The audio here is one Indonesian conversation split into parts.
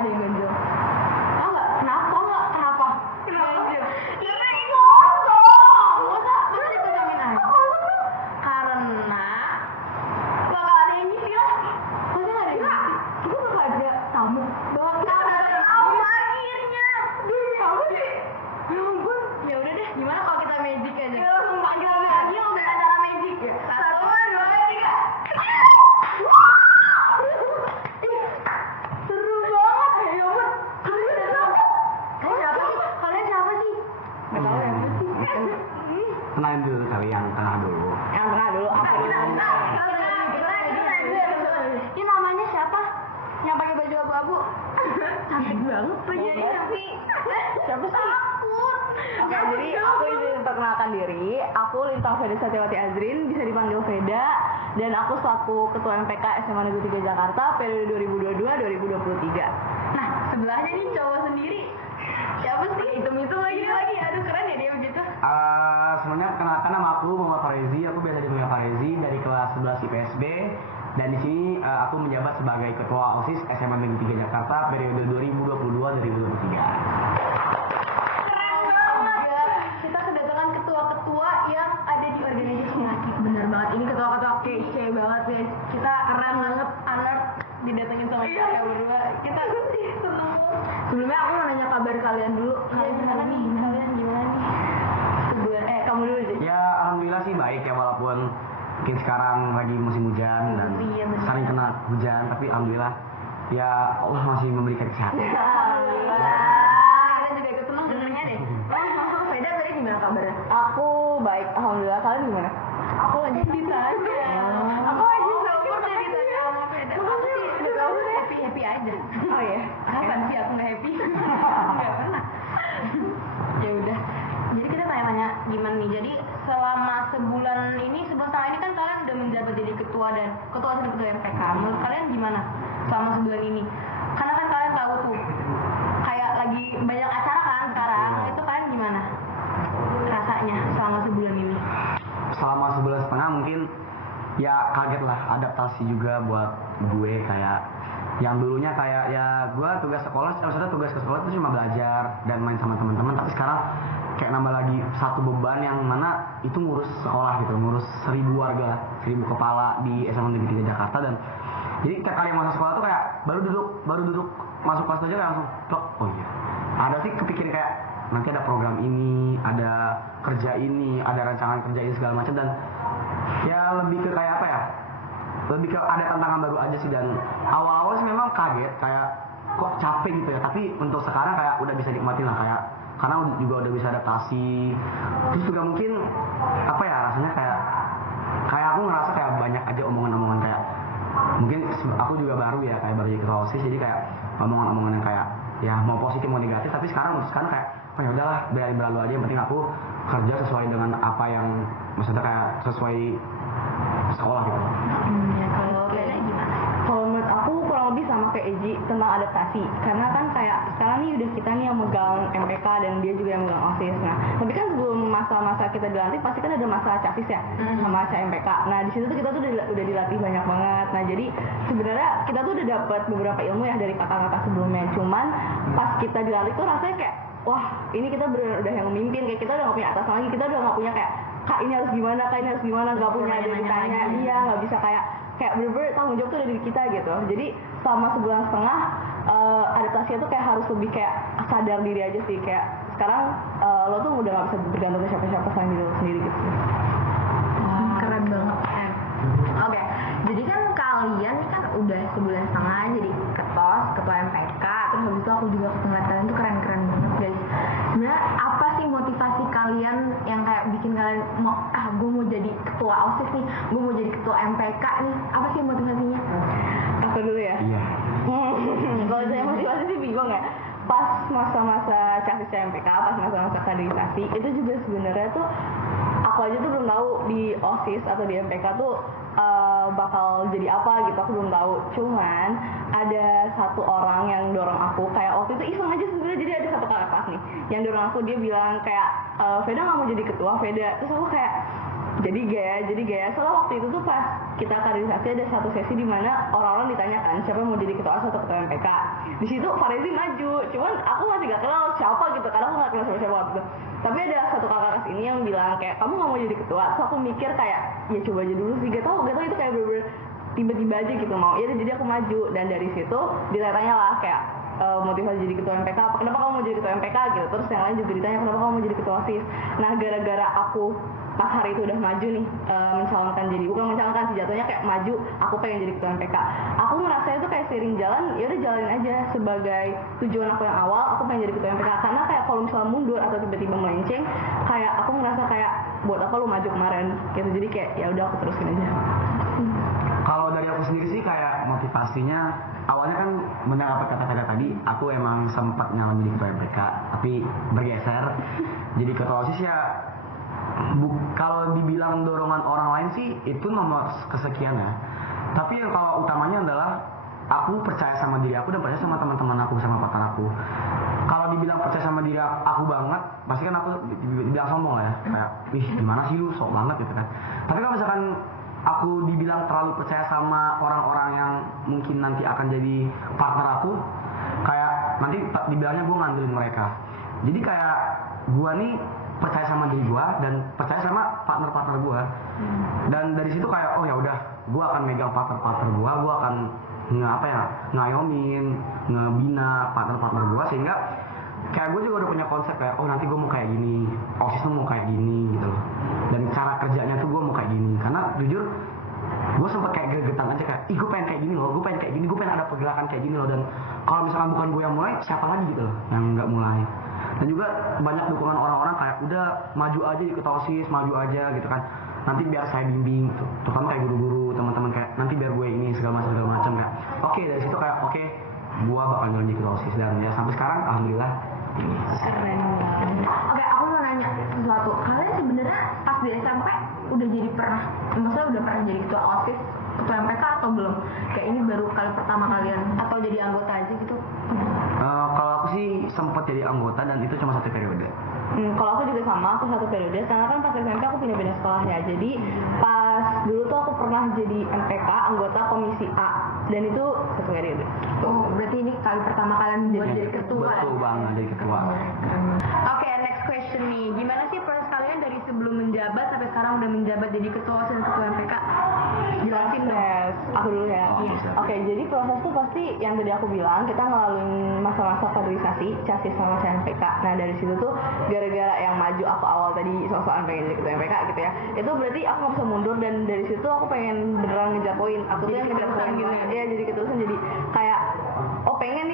ada yang ganjel. Tahu nggak? Kenapa? Kenapa? Masa kita jamin aja? Karena bakal ada yang ngisi lagi. Masa nggak ada yang ngisi? Kita bakal ada tamu. Bakal ada tamu akhirnya. Apa sih? Ya ampun. Ya udah deh. Gimana kalau kita magic aja? Ya langsung panggil lagi untuk acara magic ya. 1, 2, 3. Seru banget. Ya ampun. Kalian siapa sih? Nggak tahu ya sih. Kenalin dulu kali yang tengah dulu. Yang tengah dulu. Aku ini namanya siapa? Yang pakai baju abu-abu. Cantik banget penyanyi. Siapa sih? Oke, jadi aku izin perkenalkan diri. Aku Lintang Veda Satyawati Azrin, bisa dipanggil Veda. Dan aku selaku Ketua MPK SMA Negeri 3 Jakarta periode 2022-2023. Nah, sebelahnya nih cowok sendiri. Siapa sih? Hitung-hitung lagi. Aduh, keren ya dia begitu. Sebenarnya kenalkan nama aku Muhammad Farezi. Aku biasa dipanggil Farezi dari kelas 11 IPSB. Dan di sini aku menjabat sebagai Ketua OSIS SMA Negeri 3 Jakarta periode 2022-2023. Kita kedatangan ketua-ketua yang ada di organisasi laki. Bener banget, ini ketua-ketua kece banget ya. Kita keren banget, anak didatengin sama kita berdua. Kita seneng. Sebelumnya aku mau nanya kabar kalian dulu. Kalian gimana nih? Sebulan, kamu dulu aja. Ya alhamdulillah sih baik ya, walaupun mungkin sekarang lagi musim hujan dan sering kena hujan, tapi alhamdulillah ya Allah masih memberikan kesehatan. Alhamdulillah. Kalian juga ikut seneng dengernya deh. Langsung Veda tadi gimana kabarnya? Aku baik, alhamdulillah. Kalian gimana? Aku lagi ditanya. Aku lagi syukur deh ditanya sama Veda. Aku sih udah tahu happy aja. Oh iya. Kapan sih aku nggak happy? Nggak pernah. Ya udah. Jadi kita tanya-tanya gimana nih. Jadi selama sebulan setengah ini kan kalian udah menjabat jadi ketua dan ketua MPK. Menurut kalian gimana selama sebulan ini? Karena kan kalian tahu tuh kayak lagi banyak acara kan sekarang. Itu kalian gimana rasanya selama sebulan ini? Selama sebulan setengah mungkin ya kaget lah, adaptasi juga buat gue. Kayak yang dulunya kayak ya gue tugas sekolah, maksudnya tugas ke sekolah itu cuma belajar dan main sama teman-teman, tapi sekarang kayak nambah lagi satu beban yang mana itu ngurus sekolah gitu, ngurus 1000 warga, 1000 kepala di SMA Negeri 3 Jakarta. Dan jadi tiap kali masuk sekolah tuh kayak baru duduk masuk kelas aja kayak langsung plok, oh iya ada sih kepikiran kayak nanti ada program ini, ada kerja ini, ada rancangan kerja ini segala macam. Dan ya lebih ke kayak apa ya, lebih ke ada tantangan baru aja sih. Dan awal-awal sih memang kaget kayak kok capek gitu ya, tapi untuk sekarang kayak udah bisa nikmatin lah, kayak karena juga udah bisa adaptasi. Terus juga mungkin apa ya, rasanya kayak aku ngerasa kayak banyak aja omongan-omongan kayak mungkin aku juga baru ya, kayak baru jadi ketua OSIS, jadi kayak omongan-omongan yang kayak ya mau positif mau negatif, tapi sekarang kayak oh ya udahlah biarin berlalu aja, yang penting aku kerja sesuai dengan apa yang maksudnya kayak sesuai sekolah gitu. Ya, kalau Veda gimana? Kalau menurut aku kurang lebih sama kayak Eji tentang adaptasi, karena kan kayak sekarang nih udah kita nih yang megang MPK dan dia juga yang megang OSIS. Nah, tapi kan sebelum masa-masa kita dilantik pasti kan ada masa CASIS ya, sama masa MPK. Nah, di situ tuh kita tuh udah dilatih banyak banget. Nah, jadi sebenarnya kita tuh udah dapat beberapa ilmu ya dari kakak-kakak sebelumnya. Cuman pas kita dilantik tuh rasanya kayak wah, ini kita bener udah yang memimpin, kayak kita udah gak punya atasan lagi, kita udah gak punya kayak kak ini harus gimana, gak punya ada yang ditanya, iya gak bisa kayak bener-bener tanggung jawab tuh dari diri kita gitu. Jadi selama sebulan setengah adaptasinya tuh kayak harus lebih kayak sadar diri aja sih, kayak sekarang lo tuh udah gak bisa bergantung ke siapa-siapa selain diri lo sendiri gitu. Keren banget. Oke, jadi kan kalian kan udah sebulan setengah jadi ketua MPK, terus habis itu aku juga ngeliat kalian tuh keren-keren banget guys. Sebenarnya apa sih motivasi kalian yang kayak bikin kalian mau gue mau jadi ketua OSIS nih, gue mau jadi ketua MPK nih, apa sih motivasinya? Aku dulu ya. Iya. Kalau saya motivasi sih bingung ya. Pas masa-masa CASIS MPK, pas masa-masa kaderisasi itu juga sebenarnya tuh aku aja tuh belum tahu di OSIS atau di MPK tuh bakal jadi apa gitu, aku belum tahu. Cuman ada satu orang yang dorong aku, kayak waktu itu iseng aja sebenarnya. Jadi ada satu kakak kelas nih yang dorong aku, dia bilang kayak Veda nggak mau jadi ketua Veda. Terus aku kayak jadi gaya. Soalnya waktu itu tuh pas kita kaderisasi ada satu sesi di mana orang-orang ditanyakan siapa yang mau jadi ketua OSIS atau ketua MPK. Di situ Farezi maju, cuman aku masih gak kenal siapa gitu karena aku gak kenal siapa gitu. Tapi ada satu kakak kelas ini yang bilang kayak kamu gak mau jadi ketua. So aku mikir kayak ya coba aja dulu sih, gak tau itu kayak bener-bener tiba-tiba aja gitu mau. Ya jadi aku maju dan dari situ ditanya lah kayak motivasi jadi ketua MPK apa, kenapa kamu mau jadi ketua MPK gitu. Terus yang lain juga ditanya kenapa kamu mau jadi ketua OSIS. Nah gara-gara aku pas hari itu udah maju nih bukan mencalonkan sih, jatuhnya kayak maju aku pengen jadi ketua MPK. Aku ngerasa itu kayak seiring jalan ya udah jalanin aja sebagai tujuan aku yang awal, aku pengen jadi ketua MPK. Karena kayak kalau misalnya mundur atau tiba-tiba melenceng, kayak aku ngerasa kayak buat apa lu maju kemarin gitu. Jadi kayak ya udah aku terusin aja. Kalau dari aku sendiri sih kayak motivasinya awalnya kan mendengar kata-kata tadi, aku emang sempat nyalon jadi ketua MPK tapi bergeser jadi ketua OSIS ya. Kalau dibilang dorongan orang lain sih itu nomor kesekian ya. Tapi yang kalau utamanya adalah aku percaya sama diri aku dan percaya sama teman-teman aku, sama partner aku. Kalau dibilang percaya sama diri aku banget, pasti kan aku dibilang sombong lah ya. Kayak, wih gimana sih lu sok banget gitu kan. Tapi kalau misalkan aku dibilang terlalu percaya sama orang-orang yang mungkin nanti akan jadi partner aku, kayak nanti dibilangnya gue ngandelin mereka. Jadi kayak gue nih percaya sama diri gue dan percaya sama partner-partner gue. Dan dari situ kayak oh ya udah, gue akan megang partner-partner gue akan ngayomin, ngebina partner-partner gue, sehingga kayak gue juga udah punya konsep kayak oh nanti gue mau kayak gini, OSIS tuh mau kayak gini gitu loh. Dan cara kerjanya tuh gue mau kayak gini. Karena jujur gue sempet kayak gregetan aja kayak ih gue pengen kayak gini loh, gue pengen ada pergerakan kayak gini loh. Dan kalau misalkan bukan gue yang mulai, siapa lagi gitu loh yang nggak mulai. Dan juga banyak dukungan orang-orang kayak udah maju aja di ketua OSIS, maju aja gitu kan, nanti biar saya bimbing gitu. Terutama kayak guru-guru, teman-teman kayak nanti biar gue ini segala macam kayak oke, dari situ kayak oke, gue bakal jalan di ketua OSIS. Dan ya sampai sekarang alhamdulillah. Keren banget. Oke, aku mau nanya sesuatu. Kalian sebenarnya pas di SMP maksudnya udah pernah jadi ketua OSIS, ketua MPK atau belum? Kayak ini baru kali pertama kalian atau jadi anggota aja gitu? Kalau aku sih sempat jadi anggota dan itu cuma 1 periode. Kalau aku juga sama, aku 1 periode. Karena kan pas SMP aku pindah sekolah ya. Jadi pas dulu tuh aku pernah jadi MPK anggota komisi A dan itu 1 periode. Oh, berarti ini kali pertama kalian buat jadi ketua. Betul banget, jadi ketua. Oke, next question nih. Gimana sih proses kalian dari sebelum menjabat sampai sekarang udah menjabat jadi ketua OSIS dan ketua MPK? Jelasin dong. Aku dulu ya. Oke, jadi proses tuh pasti yang tadi aku bilang, kita ngelaluin masa-masa kaderisasi, CASIS sama MPK. Nah dari situ tuh gara-gara yang maju aku awal tadi soal pengen jadi ketua MPK gitu ya, itu berarti aku nggak bisa mundur. Dan dari situ aku pengen beneran ngejar poin. Aku tuh yang ngejar poin gitu ya, jadi keterusan. Jadi kayak oh pengen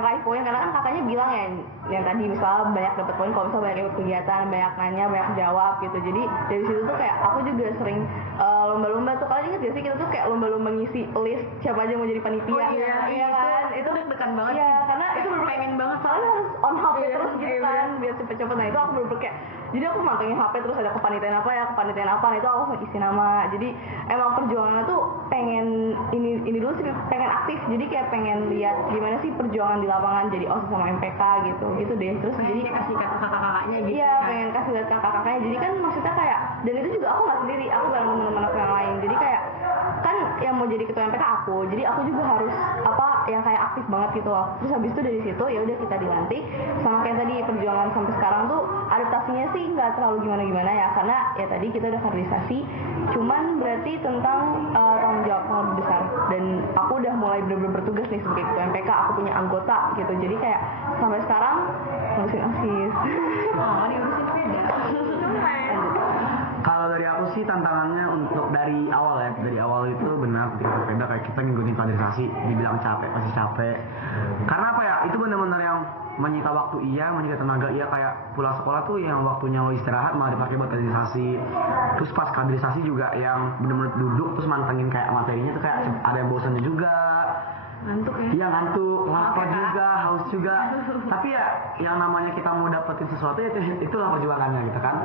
raih poin, karena kan kakaknya bilang ya yang tadi misalnya banyak dapat poin kalau misalnya banyak ikut kegiatan, banyak nanya, banyak jawab gitu. Jadi dari situ tuh kayak aku juga sering lomba-lomba tuh. Kalian inget gak sih kita tuh kayak lomba-lomba ngisi list siapa aja mau jadi panitia? Oh, iya kan, itu deg-degan banget. Iya, karena itu bener pengen banget soalnya harus on HP terus gitu iya, kan biar cepet-cepet. Nah itu aku bener kayak, jadi aku mantengin HP terus ada kepanitiaan apa, nah itu aku langsung isi nama. Jadi emang perjuangannya tuh pengen ini dulu sih, pengen aktif. Jadi kayak pengen lihat gimana sih perjuangan di lapangan jadi OSIS sama MPK gitu deh. Terus jadi kasih kata kakak-kakaknya gitu. Iya, pengen kasih lihat kakak-kakaknya. Jadi kan maksudnya kayak, dan itu juga aku nggak sendiri, aku bareng teman-teman aku yang lain. Jadi kayak kan yang mau jadi ketua MPK aku, jadi aku juga harus yang kayak aktif banget gitu loh. Terus habis itu dari situ ya udah kita dilantik. Sama kayak tadi perjuangan sampai sekarang tuh adaptasinya sih nggak terlalu gimana ya, karena ya tadi kita udah kaderisasi, cuman berarti tentang tanggung jawab yang lebih besar. Dan aku udah mulai bener-bener bertugas nih sebagai ketua MPK, aku punya anggota gitu. Jadi kayak sampai sekarang ngurusin OSIS. Oh, diurusin beda. Kalau dari aku sih tantangannya untuk dari awal itu benar ketika berbeda kayak kita ngikutin kaderisasi, dibilang capek pasti capek. Karena apa ya, itu benar-benar yang menyita waktu menyita tenaga kayak pulang sekolah tuh yang waktunya lo istirahat malah dipakai buat kaderisasi. Terus pas kaderisasi juga yang benar-benar duduk terus mantengin kayak materinya tuh kayak ada yang bosannya juga. Ngantuk ya? Iya ngantuk, lapar juga, haus juga. Tapi ya yang namanya kita mau dapetin sesuatu ya itulah perjuangannya gitu kan.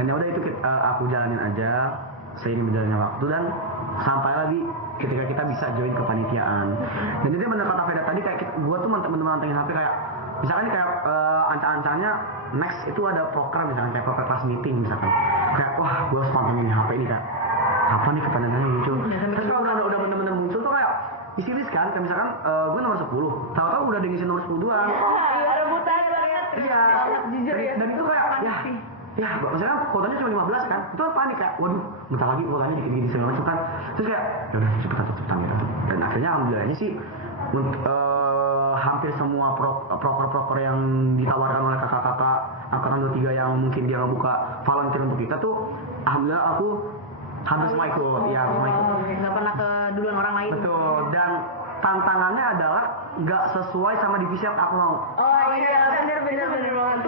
Dan ya udah itu aku jalanin aja seiring berjalannya waktu, dan sampai lagi ketika kita bisa join kepanitiaan. Dan itu benar kata Veda tadi, kayak gua tuh teman-teman mantengin HP kayak misalkan kayak anca-ancanya next itu ada proker misalkan kayak proker kelas meeting misalkan kayak wah gue harus pantengin HP ini kak apa nih pertanyaannya muncul terus kalau udah bener-bener muncul tuh kayak disilis kan kayak misalkan gue nomor 10 tahu-tahu udah diisi nomor 10 doang Iya, rebutan banget. iya Jujur ya. dan itu kayak ya maksudnya kuotanya cuma 15 kan itu kan panik kayak waduh bentar lagi kuotanya dikit-dikit segala macam kan terus kayak yaudah cepetan gitu dan akhirnya alhamdulillahnya sih hampir semua proker yang ditawarkan oleh kakak-kakak angkatan 23 yang mungkin dia ngebuka volunteer untuk kita tuh alhamdulillah aku hampir semua ikut ya semua ikut Nggak pernah ke duluan orang lain. betul dan tantangannya adalah nggak sesuai sama divisi yang aku mau Oh iya, bener banget.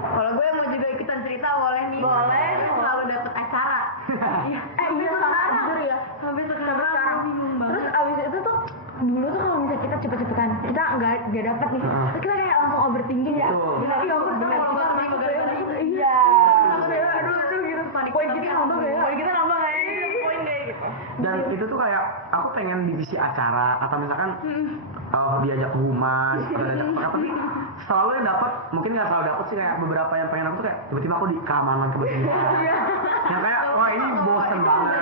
Kalau gue mau juga ikutan cerita boleh nih. Boleh. Selalu dapet acara. Iya, Jujur ya. sampai Sampai sekarang. sekarang. Terus abis itu tuh dulu tuh kalau misalnya kita cepet-cepetan kita nggak dapet nih terus kita kayak langsung overthinking ya Betul. iya iya aduh gitu poin kita nambah kayak poin kayak gitu dan itu tuh kayak aku pengen divisi acara atau misalkan diajak ke humas atau diajak apa tapi selalu yang dapat mungkin nggak selalu dapat sih kayak beberapa yang pengen aku tuh kayak tiba-tiba aku di keamanan kebersihan yang kayak wah ini bosen banget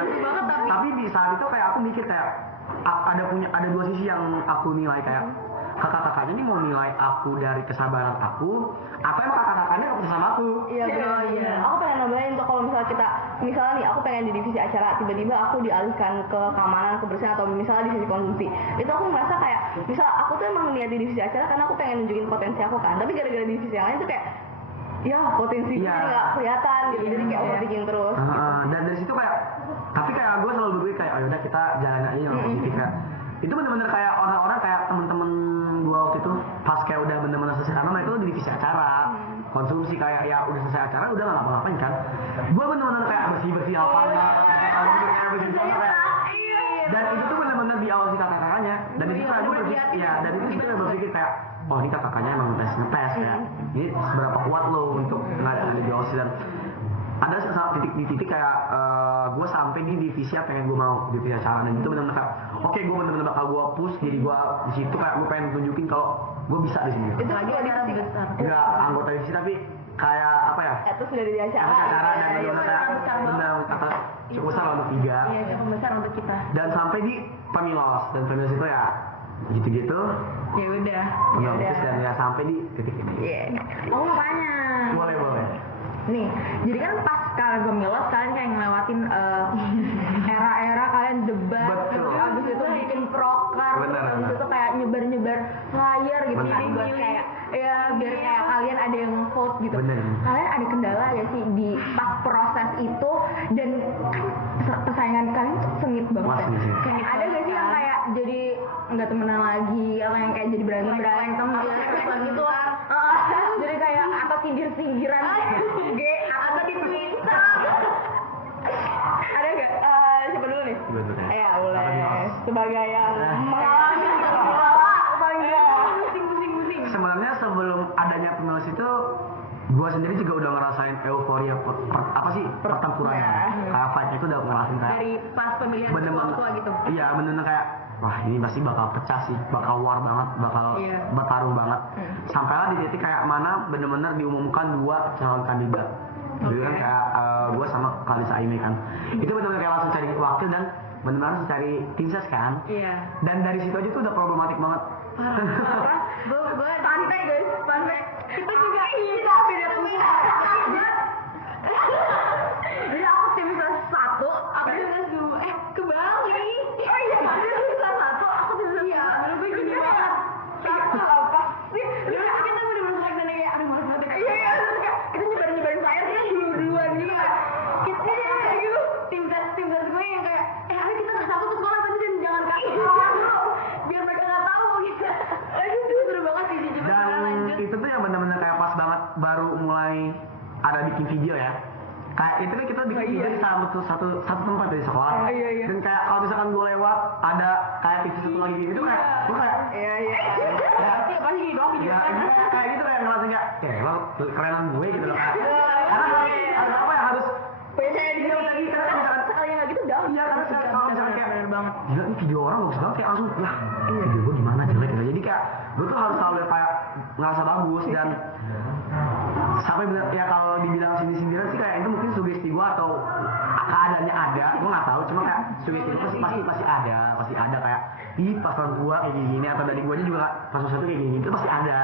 tapi di saat itu kayak aku mikir kayak ada dua sisi yang aku nilai kayak kakak-kakaknya ini mau nilai aku dari kesabaran aku apa emang kakak-kakaknya nggak percaya sama aku iya benar aku pengen nambahin tuh kalau misalnya nih aku pengen di divisi acara tiba-tiba aku dialihkan ke keamanan kebersihan atau misalnya divisi konsumsi itu aku merasa kayak misal aku tuh emang niat di divisi acara karena aku pengen nunjukin potensi aku kan tapi gara-gara divisi yang lain tuh kayak ya potensi gue nggak kelihatan gitu jadi kayak overthinking terus dan dari situ kayak tapi kayak gue selalu berpikir kayak oh yaudah kita jalan aja yang positif kayak itu bener-bener kayak orang-orang kayak temen-temen gue waktu itu pas kayak udah bener-bener selesai karena mereka tuh di divisi acara konsumsi kayak ya udah selesai acara udah nggak ngapa-ngapain kan gue bener-bener kayak bersih-bersih apa dan itu tuh bener-bener diawasi kakak-kakaknya dan itu kayak gue berpikir ya dan itu kita berpikir kayak oh ini kakaknya emang ngetes ya ini seberapa kuat lo untuk nggak diawasi dan ada titik kayak gue sampai di divisi apa yang gue mau divisi acara dan itu benar-benar kayak oke gue benar-benar bakal gue push jadi gue di situ kayak gue pengen tunjukin kalau gue bisa di sini itu lagi acara besar nggak anggota divisi tapi kayak apa ya itu sudah di acara dan benar-benar kayak benar atas cukup besar untuk 3 Iya, cukup besar untuk kita. dan sampai di pemilos dan pemilos itu ya gitu-gitu Ya udah. pemilos dan ya sampai di titik ini Aku mau tanya. boleh Nih, jadi kan pas kalian pemilos kalian kayak ngelewatin era-era kalian debat, Betul. abis itu bikin proker, Bener. abis itu kayak nyebar-nyebar flyer gitu Bener. kan buat kayak ya biar kayak kalian ada yang vote gitu. Bener. Kalian ada kendala ya sih di pas proses itu dan kan persaingan kalian tuh sengit banget. Wah, ya. sengit. Kayak ada gak sih yang kayak jadi nggak temenan lagi atau yang kayak jadi berantem gitu jadi kayak apa sindir-sindiran G atau di Twitter ada gak? siapa dulu nih? Gue dulu ya. Ya boleh. Apa nih, Mas? Sebagai yang mengalami paling pusing-pusing sebenarnya sebelum adanya pemilos itu gue sendiri juga udah ngerasain euforia apa sih pertempurannya kayak fight itu udah ngerasain kayak dari pas pemilihan bener-bener ketua gitu iya bener-bener kayak wah ini pasti bakal pecah sih bakal war banget bakal bertarung banget sampailah di titik kayak mana bener-bener diumumkan 2 calon kandidat jadi kan kayak gue sama Kalisa Aime kan itu bener-bener kayak langsung cari wakil dan bener-bener langsung cari tim ses kan dan dari situ aja tuh udah problematik banget gue pantai guys pantai kita juga kita beda punya jadi aku tim ses 1 aku tim ses 2 ke Bali oh iya tim ses 1 aku tim ses 2 gue gini banget apa sih dulu kita bener-bener selek dan kayak aduh malas banget iya kita nyebarin flyer kita duluan gitu kita gitu tim ses gue yang kayak ayo kita ke satu terus sekolah pensiun jangan kasih biar mereka nggak tahu gitu itu seru banget sih jujur dan itu tuh yang bener-bener kayak pas banget baru mulai ada bikin video ya kayak itu kan kita bikin video di satu tempat dari sekolah dan kayak kalau misalkan gue lewat ada kayak TV satu lagi itu kayak gue kayak pasti gini doang video kayak gitu kayak ngerasain kayak lo kerenan gue gitu loh karena harus apa ya harus beda iya lagi karena misalkan sekali nggak gitu dah iya karena kalau misalkan kayak bener banget gila ini video orang bagus banget kayak langsung lah video gue gimana jelek gitu jadi kayak gue tuh harus selalu kayak ngerasa bagus dan sampai bener ya kalau dibilang sindir-sindiran sih kayak itu mungkin sugesti gue atau keadaannya ada, gue nggak tahu, cuma kayak sugesti itu pasti ada kayak ih pas orang tua kayak gini atau dari gue juga pas satu kayak gini itu pasti ada.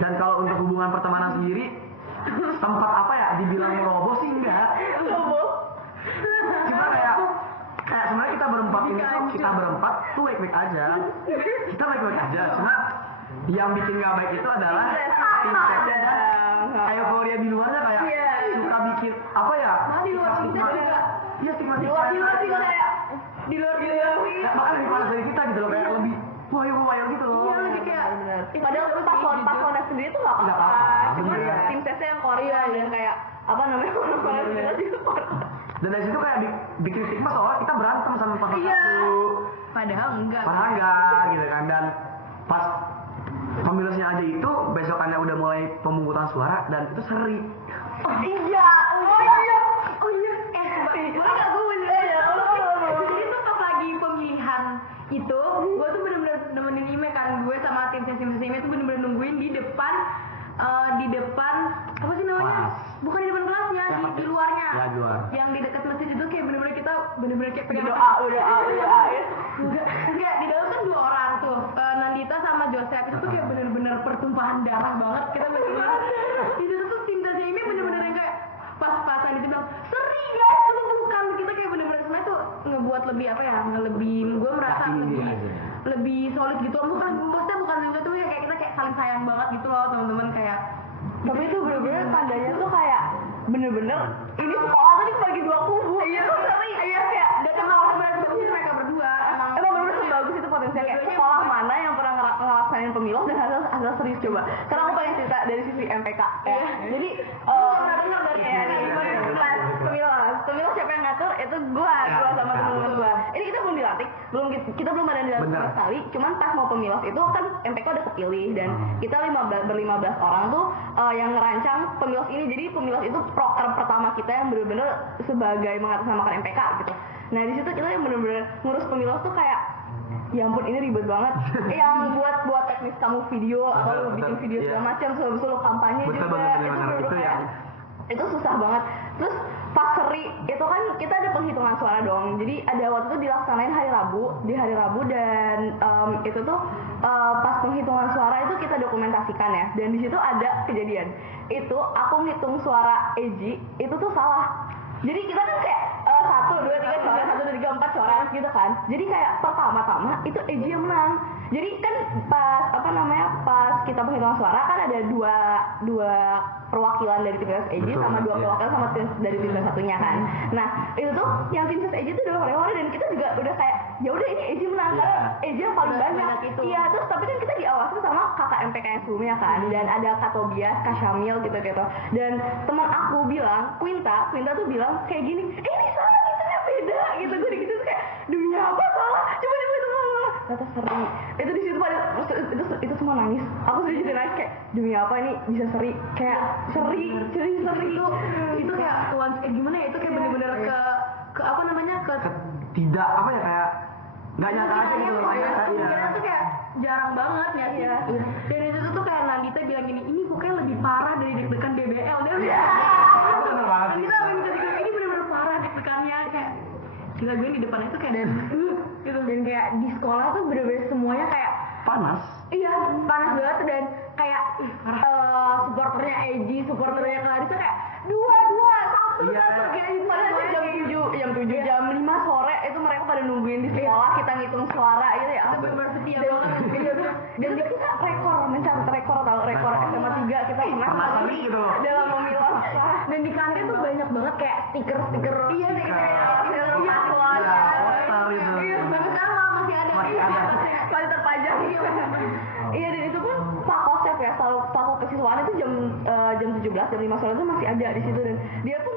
Dan kalau untuk hubungan pertemanan sendiri tempat apa ya dibilang roboh sih enggak, cuma kayak sebenarnya kita berempat ini tuh tuh baik-baik aja, cuma yang bikin nggak baik itu adalah kayak euforia di luarnya kayak suka bikin apa ya? Di luar kita juga. Iya stigma. Di luar kayak di luar Bahkan lebih panas dari kita gitu loh kayak lebih wayo gitu loh. Iya lebih kayak. Padahal pas Kona sendiri tuh nggak apa-apa. Cuma tim sesnya yang Korea dan kayak apa namanya orang-orang kita juga Korea. Dan dari situ kayak bikin stigma soalnya kita berantem sama pas satu. Padahal enggak gitu kan. Dan pas pemilusnya aja itu besokannya udah mulai pemungutan suara dan itu seri. Oh iya. Boleh nggak gue bener ya? Jadi tuh pas lagi pemilihan itu, gue tuh bener-bener nemenin Ime kan, gue sama tim Ime tuh bener-bener nungguin di depan apa sih namanya? Kelas. Bukan di depan kelasnya, di luarnya. Ya, di luar. Yang di dekat masjid itu kayak bener-bener kita kayak pegang Doa. Enggak, di dalam kan 2 orang tuh, Nandita sama Joseph itu tuh kayak bener-bener pertumpahan darah banget. Kita bener-bener di situ tuh tim Ime bener-bener yang kayak pas-pasan itu bilang seri guys, bukan kita kayak bener-bener sebenarnya tuh ngebuat lebih apa ya, gue merasa lebih solid gitu. Maksudnya bukan juga tuh ya kayak kita kayak saling sayang banget gitu loh teman-teman kayak. Tapi itu bener-bener tandanya tuh kayak bener-bener ini sekolah tadi bagi 2 kubu. Iya kayak Dan emang bener-bener mereka berdua emang bener-bener sebagus itu potensinya kayak sekolah mana yang pernah ngelaksanain pemilu dan hasil serius coba. Sekarang aku pengen cerita dari sisi MPK ya. Jadi pemilu siapa yang ngatur itu gua sama teman-teman gua. Ini kita belum dilantik, kita belum ada dilantik sama sekali. Cuman pas mau pemilu itu kan MPK udah kepilih dan kita 15 orang tuh yang ngerancang pemilu ini. Jadi pemilu itu proker pertama kita yang bener-bener sebagai mengatasnamakan MPK gitu. Nah di situ kita yang bener-bener ngurus pemilu tuh kayak ya ampun ini ribet banget. Yang buat teknis kamu video atau lu bikin video segala macam, selalu kampanye juga itu kayak itu susah banget. Terus pas seri itu kan kita ada penghitungan suara dong. Jadi ada waktu itu dilaksanain di hari Rabu dan itu tuh pas penghitungan suara itu kita dokumentasikan ya. Dan di situ ada kejadian. Itu aku ngitung suara Eji itu tuh salah. Jadi kita kan kayak 1, 2, 3, 4 suara gitu kan. Jadi kayak pertama-tama itu Eji yang menang. Jadi kan pas kita penghitungan suara kan ada dua perwakilan dari tim ses Eji sama 2 perwakilan sama tim dari tim ses satunya kan. Nah itu tuh yang tim ses Eji tuh udah hore-hore dan kita juga udah kayak ya udah ini Eji menang karena Eji yang paling banyak. Iya terus tapi kan kita diawasin sama kakak MPK yang sebelumnya kan dan ada Kak Tobias, Kak Syamil gitu. Dan teman aku bilang Quinta tuh bilang kayak gini, ini salah hitungnya beda gitu. Gue gitu kayak demi apa salah? Coba kata seri. Itu di situ pada itu semua nangis. Aku sendiri juga nangis kayak demi apa ini bisa seri? Kayak seri itu kayak once kayak gimana ya? Itu kayak bener-bener ke apa namanya ke tidak apa ya kayak nggak nyata aja gitu loh. Kemungkinan tuh kayak jarang banget ya sih. Dan itu tuh kayak Nandita bilang gini, ini pokoknya lebih parah dari deg-degan DBL. Dan kita ini bener-bener parah deg-degannya kayak gila gue di depannya tuh kayak gitu. Dan kayak di sekolah tuh bener-bener semuanya kayak panas. Iya panas banget dan kayak supporternya Eji, supporternya Clarissa kayak 2 1 kayak jam 5 sore itu mereka pada nungguin di sekolah kita ngitung suara gitu ya. bener-bener setia banget. Dan kita mencatat rekor SMA 3 kita pernah gitu dalam memilah. Dan di kantin tuh banyak banget kayak stiker iya masih ada kali terpajang iya dan itu pun Pak Kosep ya selalu kesiswaan itu jam 17 jam 5 sore itu masih ada di situ dan dia pun